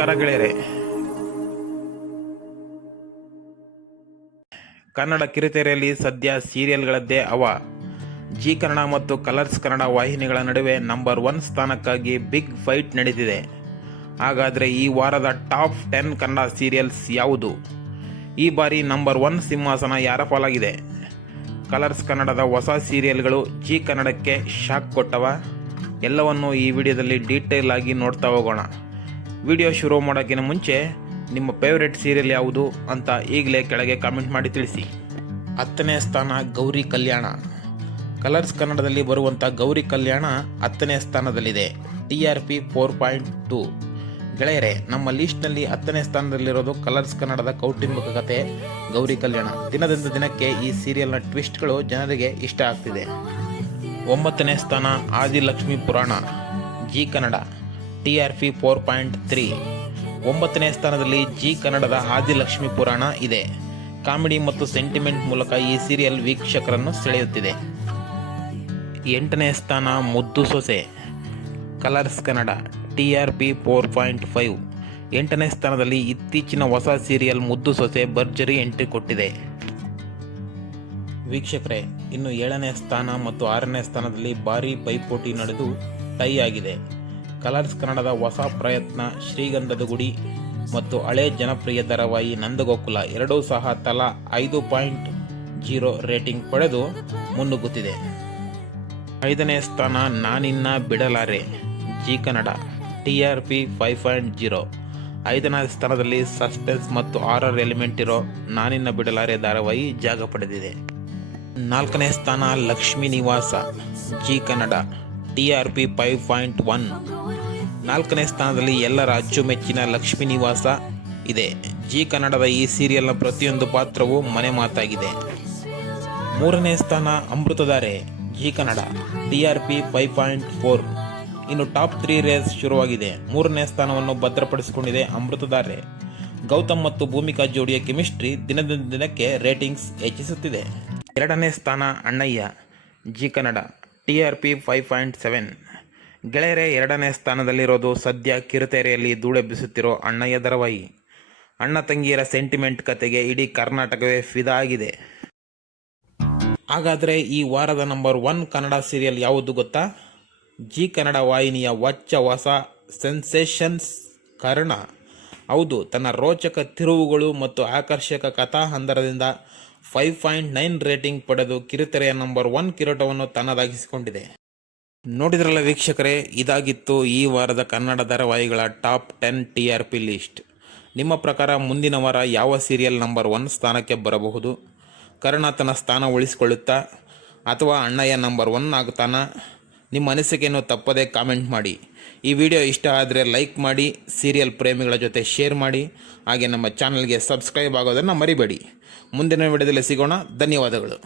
ನಮಸ್ಕಾರ ಗೆಳೆಯರೆ. ಕನ್ನಡ ಕಿರುತೆರೆಯಲ್ಲಿ ಸದ್ಯ ಸೀರಿಯಲ್ಗಳದ್ದೇ ಜಿ ಕನ್ನಡ ಮತ್ತು ಕಲರ್ಸ್ ಕನ್ನಡ ವಾಹಿನಿಗಳ ನಡುವೆ ನಂಬರ್ 1 ಸ್ಥಾನಕ್ಕಾಗಿ ಬಿಗ್ ಫೈಟ್ ನಡೆದಿದೆ. ಹಾಗಾದರೆ ಈ ವಾರದ ಟಾಪ್ 10 ಕನ್ನಡ ಸೀರಿಯಲ್ಸ್ ಯಾವುದು? ಈ ಬಾರಿ ನಂಬರ್ 1 ಸಿಂಹಾಸನ ಯಾರ ಪಾಲಾಗಿದೆ? ಕಲರ್ಸ್ ಕನ್ನಡದ ಹೊಸ ಸೀರಿಯಲ್ಗಳು ಜಿ ಕನ್ನಡಕ್ಕೆ ಶಾಕ್ ಕೊಟ್ಟವ? ಎಲ್ಲವನ್ನು ಈ ವಿಡಿಯೋದಲ್ಲಿ ಡೀಟೇಲ್ ಆಗಿ ನೋಡ್ತಾ ಹೋಗೋಣ. ವಿಡಿಯೋ ಶುರು ಮಾಡೋಕ್ಕಿಂತ ಮುಂಚೆ ನಿಮ್ಮ ಫೇವ್ರೆಟ್ ಸೀರಿಯಲ್ ಯಾವುದು ಅಂತ ಈಗಲೇ ಕೆಳಗೆ ಕಾಮೆಂಟ್ ಮಾಡಿ ತಿಳಿಸಿ. 10ನೇ ಸ್ಥಾನ ಗೌರಿ ಕಲ್ಯಾಣ. ಕಲರ್ಸ್ ಕನ್ನಡದಲ್ಲಿ ಬರುವಂಥ ಗೌರಿ ಕಲ್ಯಾಣ 10ನೇ ಸ್ಥಾನದಲ್ಲಿದೆ. TRP 4.2. ಗೆಳೆಯರೆ, ನಮ್ಮ ಲಿಸ್ಟ್ನಲ್ಲಿ 10ನೇ ಸ್ಥಾನದಲ್ಲಿರೋದು ಕಲರ್ಸ್ ಕನ್ನಡದ ಕೌಟುಂಬಿಕ ಕಥೆ ಗೌರಿ ಕಲ್ಯಾಣ. ದಿನದಿಂದ ದಿನಕ್ಕೆ ಈ ಸೀರಿಯಲ್ನ ಟ್ವಿಸ್ಟ್ಗಳು ಜನರಿಗೆ ಇಷ್ಟ ಆಗ್ತಿದೆ. 9ನೇ ಸ್ಥಾನ ಆದಿಲಕ್ಷ್ಮಿ ಪುರಾಣ, ಜಿ ಕನ್ನಡ, TRP 4.3. 9ನೇ ಸ್ಥಾನದಲ್ಲಿ ಜಿ ಕನ್ನಡದ ಆದಿಲಕ್ಷ್ಮಿ ಪುರಾಣ ಇದೆ. ಕಾಮಿಡಿ ಮತ್ತು ಸೆಂಟಿಮೆಂಟ್ ಮೂಲಕ ಈ ಸೀರಿಯಲ್ ವೀಕ್ಷಕರನ್ನು ಸೆಳೆಯುತ್ತಿದೆ. 8ನೇ ಸ್ಥಾನ ಮುದ್ದು ಸೊಸೆ, ಕಲರ್ಸ್ ಕನ್ನಡ, TRP 4.5. 8ನೇ ಸ್ಥಾನದಲ್ಲಿ ಇತ್ತೀಚಿನ ಹೊಸ ಸೀರಿಯಲ್ ಮುದ್ದು ಸೊಸೆ ಭರ್ಜರಿ ಎಂಟ್ರಿ ಕೊಟ್ಟಿದೆ. ವೀಕ್ಷಕರೇ, ಇನ್ನು 7ನೇ ಸ್ಥಾನ ಮತ್ತು 6ನೇ ಸ್ಥಾನದಲ್ಲಿ ಭಾರೀ ಪೈಪೋಟಿ ನಡೆದು ಟೈ ಆಗಿದೆ. ಕಲರ್ಸ್ ಕನ್ನಡದ ಹೊಸ ಪ್ರಯತ್ನ ಶ್ರೀಗಂಧದ ಗುಡಿ ಮತ್ತು ಹಳೆ ಜನಪ್ರಿಯ ಧಾರಾವಾಹಿ ನಂದಗೋಕುಲ ಎರಡೂ ಸಹ ತಲಾ 5.0 ರೇಟಿಂಗ್ ಪಡೆದು ಮುನ್ನುಗ್ಗುತ್ತಿದೆ. 5ನೇ ಸ್ಥಾನ ನಾನಿನ್ನ ಬಿಡಲಾರೆ, ಜಿ ಕನ್ನಡ, TRP 5.0. 5ನೇ ಸ್ಥಾನದಲ್ಲಿ ಸಸ್ಪೆನ್ಸ್ ಮತ್ತು ಹಾರರ್ ಎಲಿಮೆಂಟ್ ಇರೋ ನಾನಿನ್ನ ಬಿಡಲಾರೆ ಧಾರಾವಾಹಿ ಜಾಗ ಪಡೆದಿದೆ. 4ನೇ ಸ್ಥಾನ ಲಕ್ಷ್ಮೀ ನಿವಾಸ, ಜಿ ಕನ್ನಡ, TRP 5.1. 4ನೇ ಸ್ಥಾನದಲ್ಲಿ ಎಲ್ಲರ ಅಚ್ಚುಮೆಚ್ಚಿನ ಲಕ್ಷ್ಮೀ ನಿವಾಸ ಇದೆ. ಜಿ ಕನ್ನಡದ ಈ ಸೀರಿಯಲ್ನ ಪ್ರತಿಯೊಂದು ಪಾತ್ರವೂ ಮನೆ ಮಾತಾಗಿದೆ. 3ನೇ ಸ್ಥಾನ ಅಮೃತಧಾರೆ, ಜಿ ಕನ್ನಡ, TRP 5.4. ಇನ್ನು ಟಾಪ್ 3 ರೇಸ್ ಶುರುವಾಗಿದೆ. 3ನೇ ಸ್ಥಾನವನ್ನು ಭದ್ರಪಡಿಸಿಕೊಂಡಿದೆ ಅಮೃತಧಾರೆ. ಗೌತಮ್ ಮತ್ತು ಭೂಮಿಕಾ ಜೋಡಿಯ ಕೆಮಿಸ್ಟ್ರಿ ದಿನದಿಂದ ದಿನಕ್ಕೆ ರೇಟಿಂಗ್ಸ್ ಹೆಚ್ಚಿಸುತ್ತಿದೆ. 2ನೇ ಸ್ಥಾನ ಅಣ್ಣಯ್ಯ, ಜಿ ಕನ್ನಡ, TRP 5.7. ಗೆಳೆಯರೆ, 2ನೇ ಸ್ಥಾನದಲ್ಲಿರೋದು ಸದ್ಯ ಕಿರುತೆರೆಯಲ್ಲಿ ಧೂಳೆಬ್ಬಿಸುತ್ತಿರೋ ಅಣ್ಣಯ್ಯ ಧಾರಾವಾಹಿ. ಅಣ್ಣ ತಂಗಿಯರ ಸೆಂಟಿಮೆಂಟ್ ಕತೆಗೆ ಇಡೀ ಕರ್ನಾಟಕವೇ ಫಿದಾ ಆಗಿದೆ. ಹಾಗಾದರೆ ಈ ವಾರದ ನಂಬರ್ 1 ಕನ್ನಡ ಸೀರಿಯಲ್ ಯಾವುದು ಗೊತ್ತಾ? ಜಿ ಕನ್ನಡ ವಾಹಿನಿಯ ಹೊಸ ಸೆನ್ಸೇಷನ್ಸ್ ಕರ್ಣ. ಹೌದು, ತನ್ನ ರೋಚಕ ತಿರುವುಗಳು ಮತ್ತು ಆಕರ್ಷಕ ಕಥಾ ಹಂದರದಿಂದ 5.9 ರೇಟಿಂಗ್ ಪಡೆದು ಕಿರುತೆರೆಯ ನಂಬರ್ 1 ಕಿರೀಟವನ್ನು ತನ್ನದಾಗಿಸಿಕೊಂಡಿದೆ. ನೋಡಿದ್ರಲ್ಲ ವೀಕ್ಷಕರೇ, ಇದಾಗಿತ್ತು ಈ ವಾರದ ಕನ್ನಡ ಧಾರಾವಾಹಿಗಳ ಟಾಪ್ 10 TRP ಲಿಸ್ಟ್. ನಿಮ್ಮ ಪ್ರಕಾರ ಮುಂದಿನ ವಾರ ಯಾವ ಸೀರಿಯಲ್ ನಂಬರ್ 1 ಸ್ಥಾನಕ್ಕೆ ಬರಬಹುದು? ಕರ್ಣ ತನ್ನ ಸ್ಥಾನ ಉಳಿಸಿಕೊಳ್ಳುತ್ತಾ ಅಥವಾ ಅಣ್ಣಯ್ಯ ನಂಬರ್ 1 ಆಗುತ್ತಾನಾ? ನಿಮ್ಮ ಅನಿಸಿಕೆಯನ್ನು ತಪ್ಪದೇ ಕಾಮೆಂಟ್ ಮಾಡಿ. ಈ ವಿಡಿಯೋ ಇಷ್ಟ ಆದರೆ ಲೈಕ್ ಮಾಡಿ, ಸೀರಿಯಲ್ ಪ್ರೇಮಿಗಳ ಜೊತೆ ಶೇರ್ ಮಾಡಿ, ಹಾಗೆ ನಮ್ಮ ಚಾನಲ್ಗೆ ಸಬ್ಸ್ಕ್ರೈಬ್ ಆಗೋದನ್ನು ಮರಿಬೇಡಿ. ಮುಂದಿನ ವಿಡಿಯೋದಲ್ಲಿ ಸಿಗೋಣ. ಧನ್ಯವಾದಗಳು.